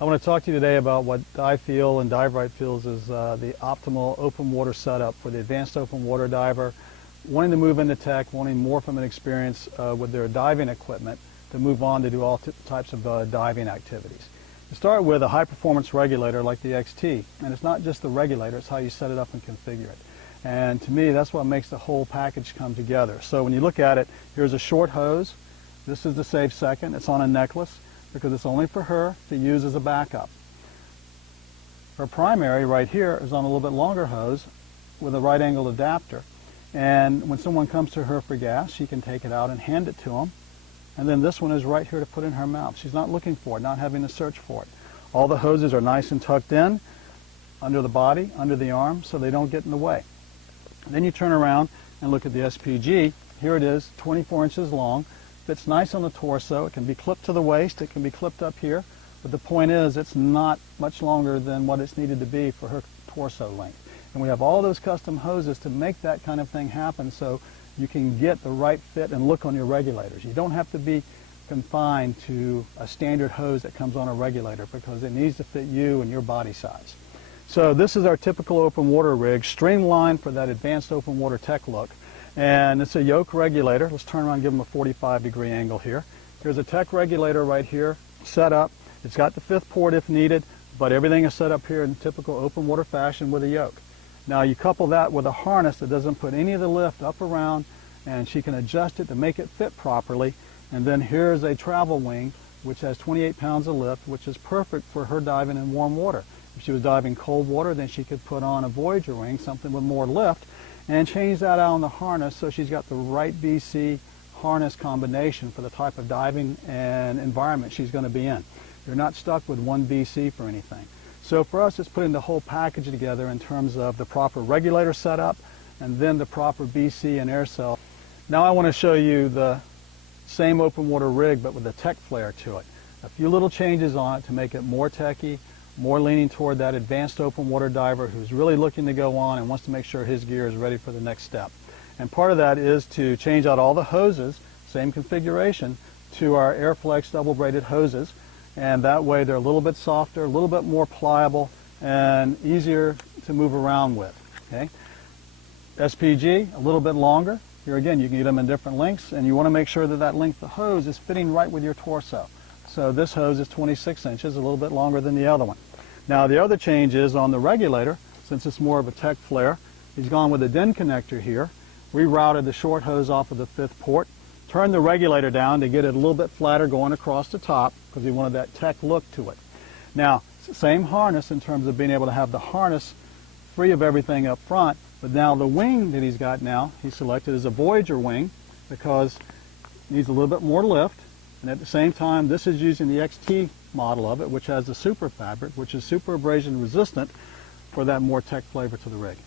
I want to talk to you today about what I feel and DIVERITE feels is the optimal open water setup for the advanced open water diver wanting to move into tech, wanting more from an experience with their diving equipment to move on to do all types of diving activities. To start with a high performance regulator like the XT, and it's not just the regulator, it's how you set it up and configure it. And to me, that's what makes the whole package come together. So when you look at it, here's a short hose. This is the safe second. It's on a necklace because it's only for her to use as a backup. Her primary right here is on a little bit longer hose with a right angle adapter. And when someone comes to her for gas, she can take it out and hand it to them. And then this one is right here to put in her mouth. She's not looking for it, not having to search for it. All the hoses are nice and tucked in under the body, under the arm, so they don't get in the way. And then you turn around and look at the SPG. Here it is, 24 inches long. Fits nice on the torso. It can be clipped to the waist. It can be clipped up here. But the point is, it's not much longer than what it's needed to be for her torso length. And we have all those custom hoses to make that kind of thing happen so you can get the right fit and look on your regulators. You don't have to be confined to a standard hose that comes on a regulator because it needs to fit you and your body size. So this is our typical open water rig, streamlined for that advanced open water tech look. And it's a yoke regulator. Let's turn around and give them a 45-degree angle here. Here's a tech regulator right here set up. It's got the 5th port if needed, but everything is set up here in typical open water fashion with a yoke. Now you couple that with a harness that doesn't put any of the lift up around, and she can adjust it to make it fit properly. And then here's a travel wing which has 28 pounds of lift, which is perfect for her diving in warm water. If she was diving cold water, then she could put on a Voyager wing, something with more lift, and change that out on the harness so she's got the right BC harness combination for the type of diving and environment she's going to be in. You're not stuck with one BC for anything. So for us, it's putting the whole package together in terms of the proper regulator setup and then the proper BC and air cell. Now I want to show you the same open water rig but with a tech flair to it. A few little changes on it to make it more techy, more leaning toward that advanced open water diver who's really looking to go on and wants to make sure his gear is ready for the next step. And part of that is to change out all the hoses, same configuration, to our Airflex double braided hoses, and that way they're a little bit softer, a little bit more pliable, and easier to move around with. Okay? SPG, a little bit longer. Here again, you can get them in different lengths, and you want to make sure that that length of hose is fitting right with your torso. So this hose is 26 inches, a little bit longer than the other one. Now the other change is on the regulator, since it's more of a tech flare, he's gone with a DIN connector here, rerouted the short hose off of the 5th port, turned the regulator down to get it a little bit flatter going across the top because he wanted that tech look to it. Now, same harness in terms of being able to have the harness free of everything up front, but now the wing that he's got now, he selected as a Voyager wing because it needs a little bit more lift. And at the same time, this is using the XT model of it, which has the super fabric, which is super abrasion resistant for that more tech flavor to the rig.